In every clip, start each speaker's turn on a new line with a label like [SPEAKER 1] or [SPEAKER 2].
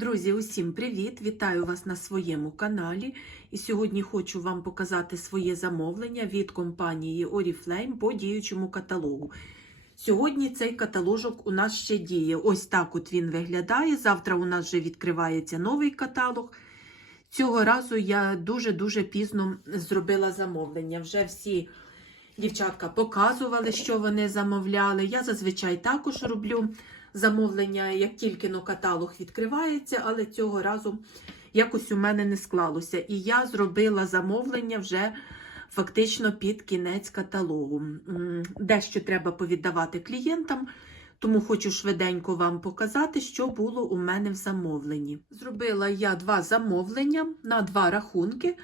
[SPEAKER 1] Друзі, усім привіт! Вітаю вас на своєму каналі. І сьогодні хочу вам показати своє замовлення від компанії Oriflame по діючому каталогу. Сьогодні цей каталожок у нас ще діє. Ось так от він виглядає. Завтра у нас вже відкривається новий каталог. Цього разу я дуже-дуже пізно зробила замовлення. Вже всі дівчатка показували, що вони замовляли. Я зазвичай також роблю замовлення, як тільки но каталог відкривається, але цього разу якось у мене не склалося. І я зробила замовлення вже фактично під кінець каталогу. Дещо треба повіддавати клієнтам, тому хочу швиденько вам показати, що було у мене в замовленні. Зробила я два замовлення на два рахунки.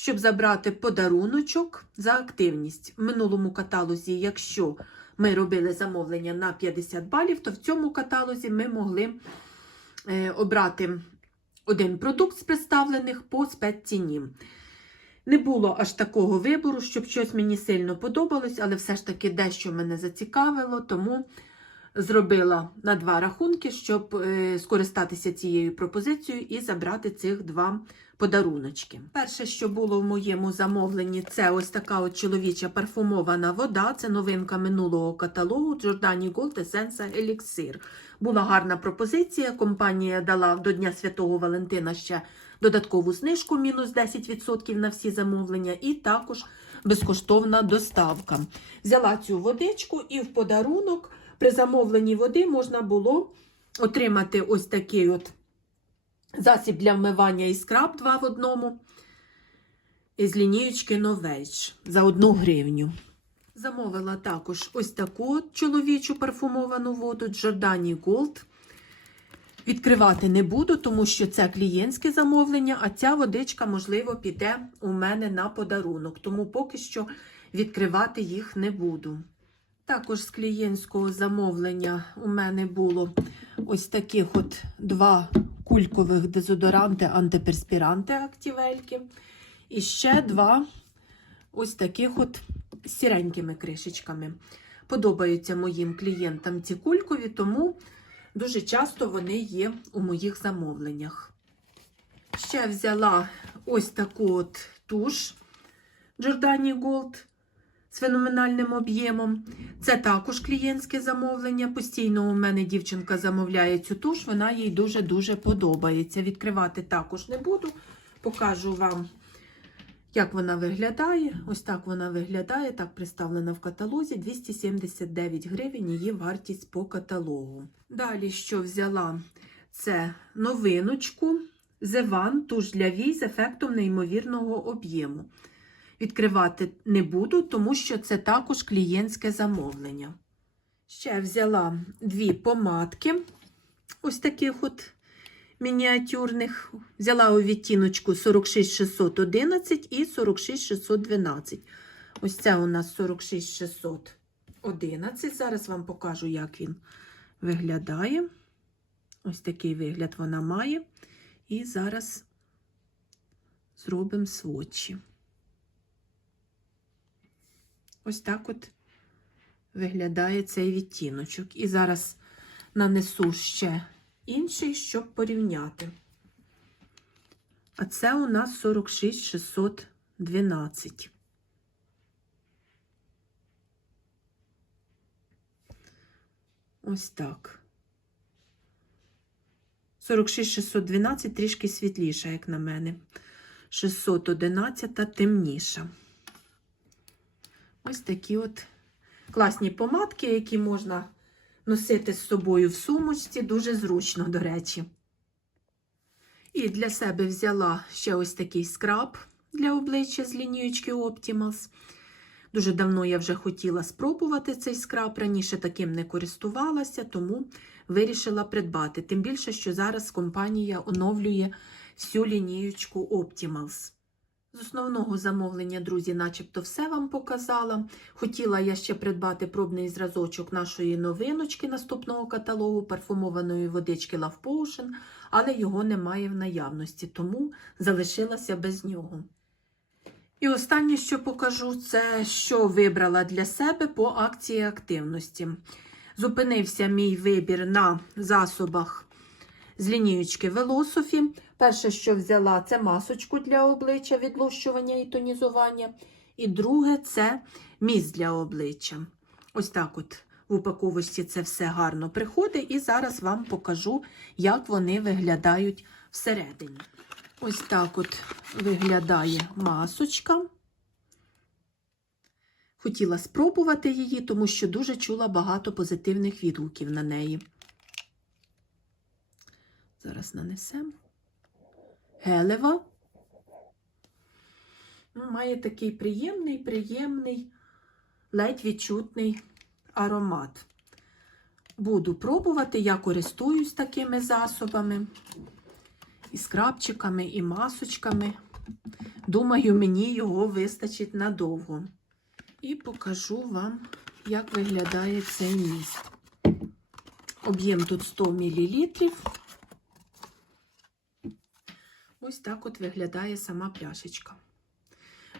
[SPEAKER 1] Щоб забрати подаруночок за активність. В минулому каталозі, якщо ми робили замовлення на 50 балів, то в цьому каталозі ми могли е, обрати один продукт з представлених по спецціні. Не було аж такого вибору, щоб щось мені сильно подобалось, але все ж таки дещо мене зацікавило, тому зробила на два рахунки, щоб е, скористатися цією пропозицією і забрати цих два подаруночки. Перше, що було в моєму замовленні, це ось така от чоловіча парфумована вода. Це новинка минулого каталогу Giordani Gold Essence Elixir. Була гарна пропозиція. Компанія дала до Дня Святого Валентина ще додаткову знижку, мінус 10% на всі замовлення, і також безкоштовна доставка. Взяла цю водичку і в подарунок при замовленні води можна було отримати ось такий от засіб для вмивання і скраб 2 в одному. Із лінієчки Novage за 1 гривню. Замовила також ось таку чоловічу парфумовану воду Giordani Gold. Відкривати не буду, тому що це клієнтське замовлення, а ця водичка, можливо, піде у мене на подарунок. Тому поки що відкривати їх не буду. Також з клієнтського замовлення у мене було ось таких от два кулькових дезодоранти антиперспіранти актівельки. І ще два ось таких от сіренькими кришечками. Подобаються моїм клієнтам ці кулькові, тому дуже часто вони є у моїх замовленнях. Ще взяла ось таку от туш Giordani Gold з феноменальним об'ємом. Це також клієнтське замовлення. Постійно у мене дівчинка замовляє цю туш, вона їй дуже-дуже подобається. Відкривати також не буду. Покажу вам, як вона виглядає. Ось так вона виглядає, так представлена в каталозі. 279 гривень її вартість по каталогу. Далі, що взяла, це новиночку Зеван туш для вій з ефектом неймовірного об'єму. Відкривати не буду, тому що це також клієнтське замовлення. Ще взяла дві помадки, ось таких от мініатюрних. Взяла у відтіночку 46611 і 46612. Ось це у нас 46611. Зараз вам покажу, як він виглядає. Ось такий вигляд вона має. І зараз зробимо сводчі. Ось так от виглядає цей відтіночок. І зараз нанесу ще інший, щоб порівняти. А це у нас 46612. Ось так. 46612 трішки світліша, як на мене. 611 темніша. Ось такі от класні помадки, які можна носити з собою в сумочці, дуже зручно, до речі. І для себе взяла ще ось такий скраб для обличчя з лінієчки Optimals. Дуже давно я вже хотіла спробувати цей скраб, раніше таким не користувалася, тому вирішила придбати. Тим більше, що зараз компанія оновлює всю лінієчку Optimals. З основного замовлення, друзі, начебто все вам показала. Хотіла я ще придбати пробний зразочок нашої новиночки наступного каталогу парфумованої водички Love Potion, але його немає в наявності, тому залишилася без нього. І останнє, що покажу, це що вибрала для себе по акції активності. Зупинився мій вибір на засобах з лінієчки Велософі. Перше, що взяла, це масочку для обличчя, відлущування і тонізування. І друге це міст для обличчя. Ось так от в упаковості це все гарно приходить. І зараз вам покажу, як вони виглядають всередині. Ось так от виглядає масочка. Хотіла спробувати її, тому що дуже чула багато позитивних відгуків на неї. Зараз нанесемо. Гелева. Ну, Має такий приємний, приємний, ледь відчутний аромат. Буду пробувати, я користуюсь такими засобами, і скрабчиками, і масочками. Думаю, мені його вистачить надовго. І покажу вам, як виглядає цей міст. Об'єм тут 100 мл. Ось так от виглядає сама пляшечка.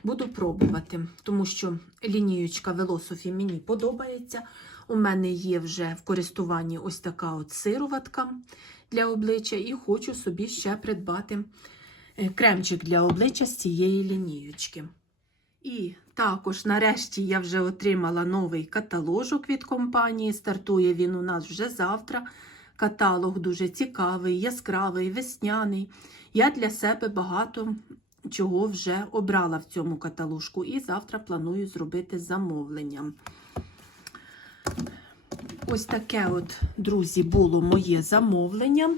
[SPEAKER 1] Буду пробувати, тому що лінієчка Велософі мені подобається. У мене є вже в користуванні ось така от сироватка для обличчя, і хочу собі ще придбати е, кремчик для обличчя з цієї лінієчки. І також, нарешті, я вже отримала новий каталожок від компанії. Стартує він у нас вже завтра. Каталог дуже цікавий, яскравий, весняний. Я для себе багато чого вже обрала в цьому каталожку, і завтра планую зробити замовлення. Ось таке, от, друзі, було моє замовлення.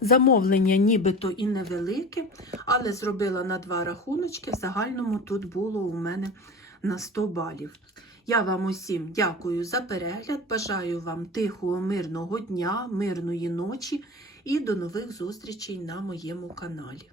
[SPEAKER 1] Замовлення нібито і невелике, але зробила на два рахуночки. В загальному тут було у мене на 100 балів. Я вам усім дякую за перегляд. Бажаю вам тихого, мирного дня, мирної ночі і до нових зустрічей на моєму каналі.